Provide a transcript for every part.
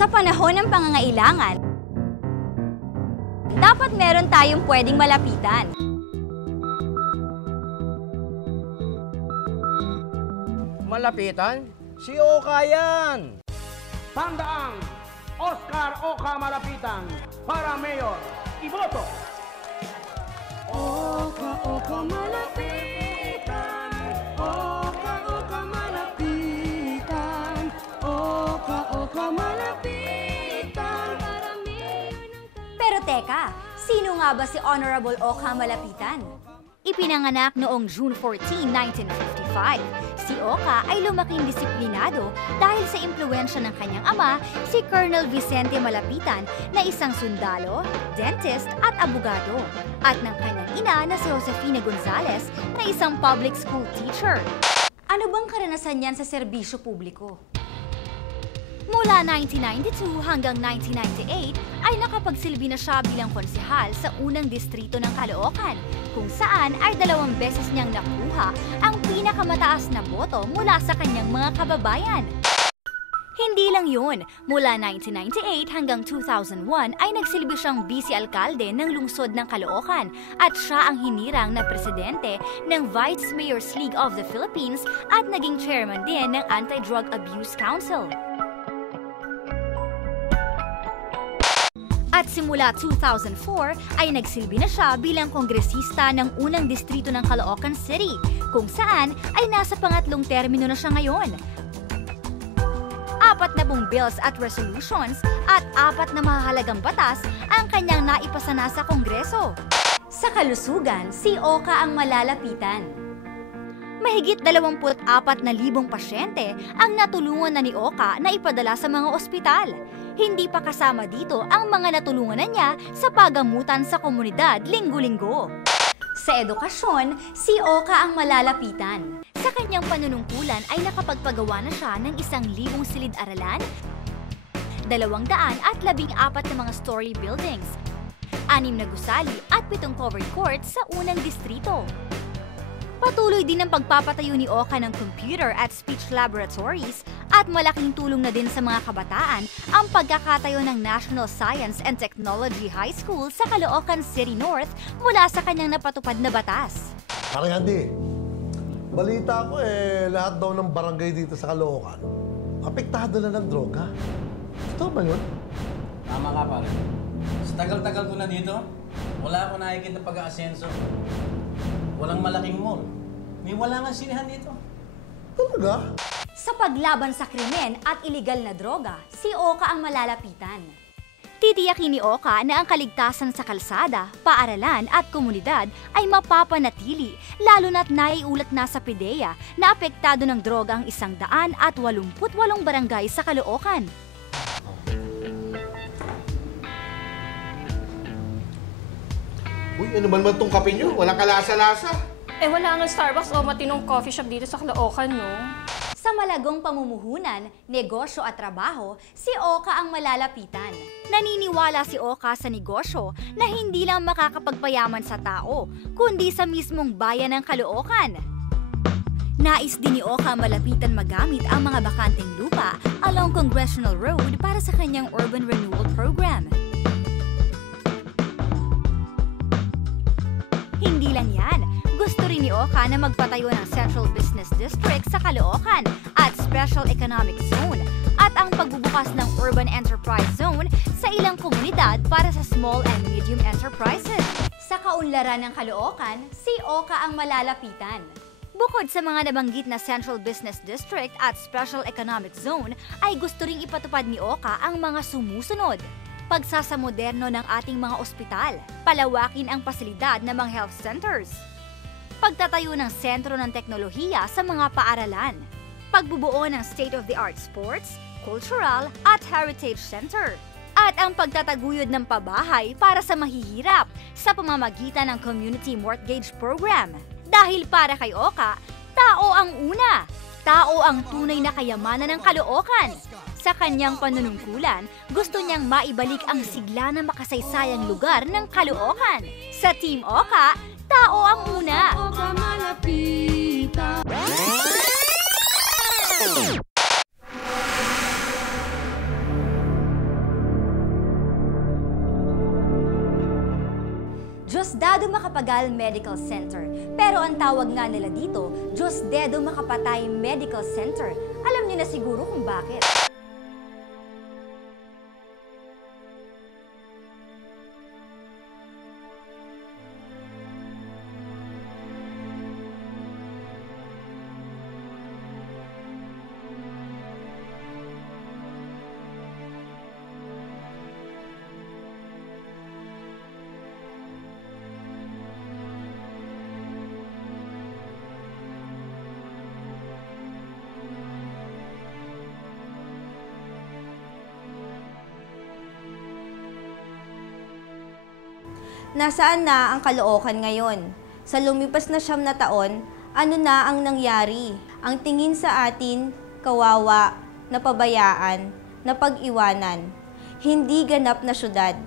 Sa panahon ng pangangailangan, dapat meron tayong pwedeng malapitan. Malapitan? Si Oka yan! Tandaang Oscar Oka Malapitan para Mayor. Iboto! Oka, Oka Malapitan. Oka, Oka Malapitan. Oka, Oka Malapitan. Para Mayor ng... Pero teka, sino nga ba si Honorable Oka Malapitan? Ipinanganak noong June 14, 1955. Si Oka ay lumaking disiplinado dahil sa impluwensya ng kanyang ama, si Colonel Vicente Malapitan, na isang sundalo, dentist at abogado, at ng kanyang ina na si Josefina Gonzales na isang public school teacher. Ano bang karanasan niyan sa serbisyo publiko? Mula 1992 hanggang 1998 ay nakapagsilbi na siya bilang konsehal sa unang distrito ng Caloocan, kung saan ay 2 beses niyang nakuha ang pinakamataas na boto mula sa kanyang mga kababayan. Hindi lang yun, mula 1998 hanggang 2001 ay nagsilbi siyang vice-alkalde ng lungsod ng Caloocan at siya ang hinirang na presidente ng Vice Mayor's League of the Philippines at naging chairman din ng Anti-Drug Abuse Council. At simula 2004 ay nagsilbi na siya bilang kongresista ng unang distrito ng Caloocan City, kung saan ay nasa pangatlong termino na siya ngayon. 40 bills at resolutions at 4 na mahahalagang batas ang kanyang naipasa na sa Kongreso. Sa kalusugan, si Oka ang malalapitan. Mahigit 24,000 pasyente ang natulungan na ni Oka na ipadala sa mga ospital. Hindi pa kasama dito ang mga natulungan na niya sa pagamutan sa komunidad linggo-linggo. Sa edukasyon, si Oka ang malalapitan. Sa kanyang panunungkulan ay nakapagpagawa na siya ng 1,000 silid-aralan, 214 na mga story buildings, 6 na gusali at 7 covered courts sa unang distrito. Patuloy din ang pagpapatayo ni Oka ng computer at speech laboratories at malaking tulong na din sa mga kabataan ang pagkakatayo ng National Science and Technology High School sa Caloocan City North mula sa kanyang napatupad na batas. Parang Andy, balita ko lahat daw ng barangay dito sa Caloocan, apektado na ng droga. Totoo ba yun? Tama ka, pare. Sa tagal-tagal ko na dito, wala akong nakikita pag-aasenso. Walang malaking mall. May wala nga sinihan dito. Talaga? Sa paglaban sa krimen at iligal na droga, si Oka ang malalapitan. Titiyakin ni Oka na ang kaligtasan sa kalsada, paaralan at komunidad ay mapapanatili, lalo na't naiulat na sa PIDEA na apektado ng droga ang 188 barangay sa Caloocan. Uy, ano man tong kape nyo? Walang kalasa-lasa. Wala nga Starbucks o matinong coffee shop dito sa Caloocan, no? Sa malagong pamumuhunan, negosyo at trabaho, si Oka ang malalapitan. Naniniwala si Oka sa negosyo na hindi lang makakapagpayaman sa tao, kundi sa mismong bayan ng Caloocan. Nais din ni Oka malapitan magamit ang mga bakanteng lupa along Congressional Road para sa kanyang urban renewal program. Hindi lang yan, gusto rin ni Oka na magpatayo ng Central Business District sa Caloocan at Special Economic Zone at ang pagbubukas ng Urban Enterprise Zone sa ilang komunidad para sa small and medium enterprises. Sa kaunlaran ng Caloocan, si Oka ang malalapitan. Bukod sa mga nabanggit na Central Business District at Special Economic Zone, ay gusto ring ipatupad ni Oka ang mga sumusunod. Pagsasamoderno ng ating mga ospital, palawakin ang pasilidad ng mga health centers, pagtatayo ng sentro ng teknolohiya sa mga paaralan, pagbubuo ng state-of-the-art sports, cultural at heritage center, at ang pagtataguyod ng pabahay para sa mahihirap sa pamamagitan ng community mortgage program. Dahil para kay Oka, tao ang una, tao ang tunay na kayamanan ng Caloocan. Sa kanyang panunungkulan, gusto niyang maibalik ang sigla na makasaysayang lugar ng Caloocan. Sa Team Oka, tao ang una! Oka Malapitan. Diosdado Macapagal Medical Center. Pero ang tawag nga nila dito, Diosdado Macapatay Medical Center. Alam niyo na siguro kung bakit. Nasaan na ang Caloocan ngayon? Sa lumipas na 9 na taon, ano na ang nangyari? Ang tingin sa atin, kawawa, napabayaan, napag-iwanan. Hindi ganap na syudad.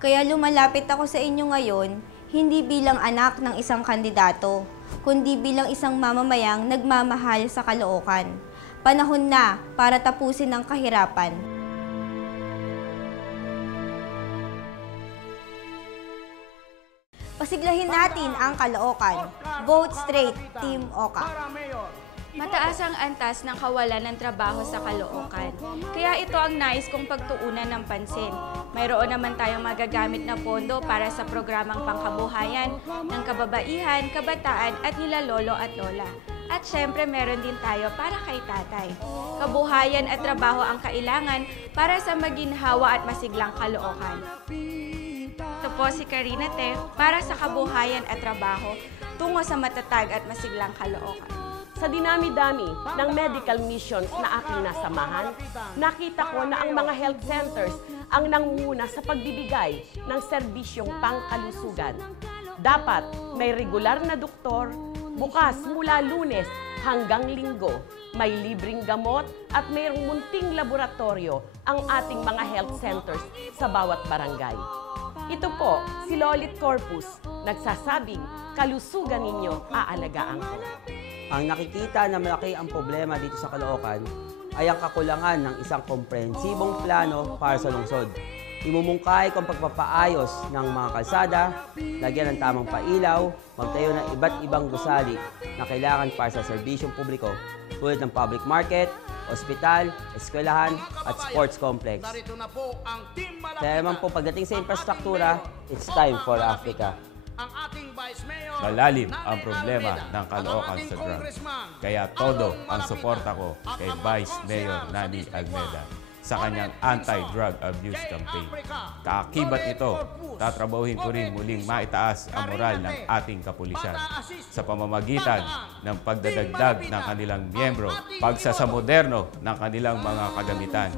Kaya lumalapit ako sa inyo ngayon, hindi bilang anak ng isang kandidato, kundi bilang isang mamamayang nagmamahal sa Caloocan. Panahon na para tapusin ang kahirapan. Pasiglahin natin ang Caloocan. Vote straight, Team Oka. Mataas ang antas ng kawalan ng trabaho sa Caloocan. Kaya ito ang nais kong pagtuunan ng pansin. Mayroon naman tayong magagamit na pondo para sa programang pangkabuhayan ng kababaihan, kabataan at nila lolo at lola. At syempre meron din tayo para kay tatay. Kabuhayan at trabaho ang kailangan para sa maginhawa at masiglang Caloocan. Ito po si Karina Te para sa kabuhayan at trabaho tungo sa matatag at masiglang Caloocan. Sa dinami-dami ng medical missions na aking nasamahan, nakita ko na ang mga health centers ang nangunguna sa pagbibigay ng serbisyong pangkalusugan. Dapat may regular na doktor, bukas mula Lunes hanggang Linggo, may libreng gamot at mayroong munting laboratorio ang ating mga health centers sa bawat barangay. Ito po, si Lolit Corpus, nagsasabing, kalusugan ninyo aalagaan ko. Ang nakikita na malaki ang problema dito sa Caloocan ay ang kakulangan ng isang komprehensibong plano para sa lungsod. Imumungkay kung pagpapaayos ng mga kalsada, lagyan ng tamang pailaw, magtayo ng iba't ibang gusali na kailangan para sa serbisyong publiko tulad ng public market, ospital, eskwelahan at sports complex. Kaya naman po pagdating sa infrastruktura, it's time for Africa. Malalim ang problema ng Caloocan sa ground. Kaya todo ang suporta ko kay Vice Mayor Nani Almeda sa kanyang anti-drug abuse campaign. Kaakibat nito, tatrabahuhin ko rin muling maitaas ang moral ng ating kapulisan sa pamamagitan ng pagdadagdag ng kanilang miyembro, pagsasamoderno ng kanilang mga kagamitan,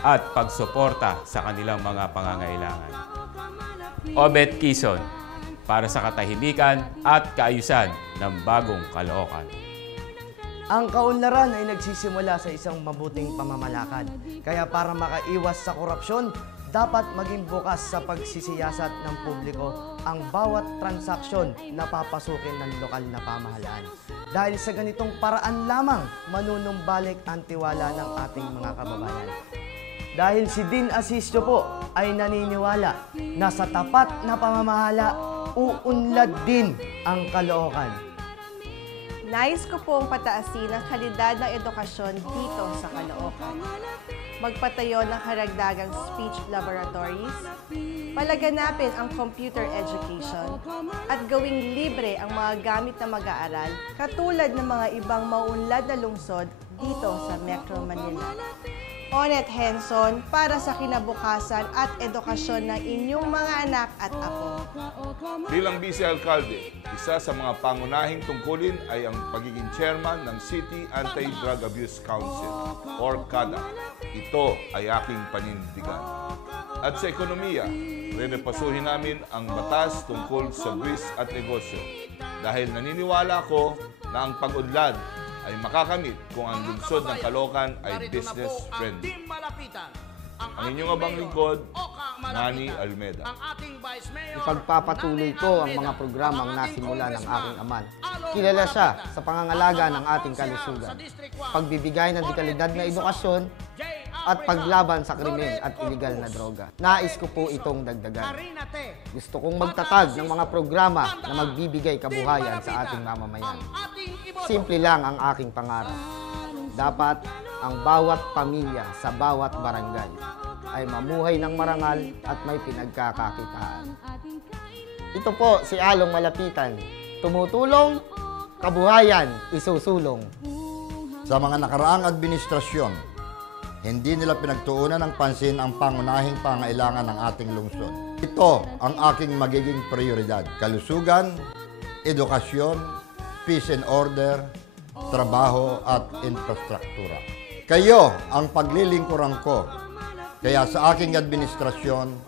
at pagsuporta sa kanilang mga pangangailangan. Obet Quezon, para sa katahimikan at kaayusan ng bagong Caloocan. Ang kaunlaran ay nagsisimula sa isang mabuting pamamalakad. Kaya para makaiwas sa korupsyon, dapat maging bukas sa pagsisiyasat ng publiko ang bawat transaksyon na papasukin ng lokal na pamahalaan. Dahil sa ganitong paraan lamang, manunumbalik ang tiwala ng ating mga kababayan. Dahil si Dean Asisio po ay naniniwala na sa tapat na pamamahala, uunlad din ang Caloocan. Nais ko pong pataasin ang kalidad ng edukasyon dito sa Caloocan. Magpatayo ng karagdagang speech laboratories, palaganapin ang computer education, at gawing libre ang mga gamit na mag-aaral katulad ng mga ibang mauunlad na lungsod dito sa Metro Manila. Onet Henson para sa kinabukasan at edukasyon ng inyong mga anak at apo. Bilang vice-alkalde, isa sa mga pangunahing tungkulin ay ang pagiging chairman ng City Anti-Drug Abuse Council or CADA. Ito ay aking panindigan. At sa ekonomiya, renepasuhin namin ang batas tungkol sa buwis at negosyo dahil naniniwala ko na ang pag-unlad ay makakamit kung ang lungsod ng Caloocan ay business-friendly. Ang inyong abang lingkod, Nani Almeda. Ipagpapatuloy ko ang mga programang nasimula ng aking ama. Kilala siya sa pangangalaga ng ating kalusugan, pagbibigay ng dekalidad na edukasyon, at paglaban sa krimen at iligal na droga. Nais ko po itong dagdagan. Gusto kong magtatag ng mga programa na magbibigay kabuhayan sa ating mamamayan. Simple lang ang aking pangarap. Dapat ang bawat pamilya sa bawat barangay ay mamuhay ng marangal at may pinagkakakitaan. Ito po si Along Malapitan. Tumutulong, kabuhayan, isusulong. Sa mga nakaraang administrasyon, hindi nila pinagtuunan ng pansin ang pangunahing pangailangan ng ating lungsod. Ito ang aking magiging prioridad. Kalusugan, edukasyon, peace and order, trabaho at infrastruktura. Kayo ang paglilingkuran ko. Kaya sa aking administrasyon,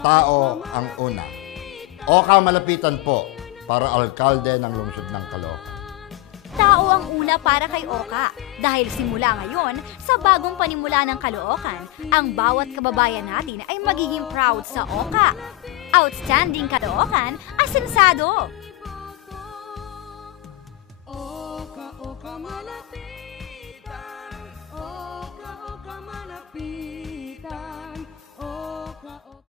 tao ang una. Oka Malapitan po para alkalde ng lungsod ng Caloocan. Tao ang una para kay Oka dahil simula ngayon sa bagong panimula ng Caloocan, ang bawat kababayan natin ay magiging proud sa Oka. Outstanding Caloocan, asensado!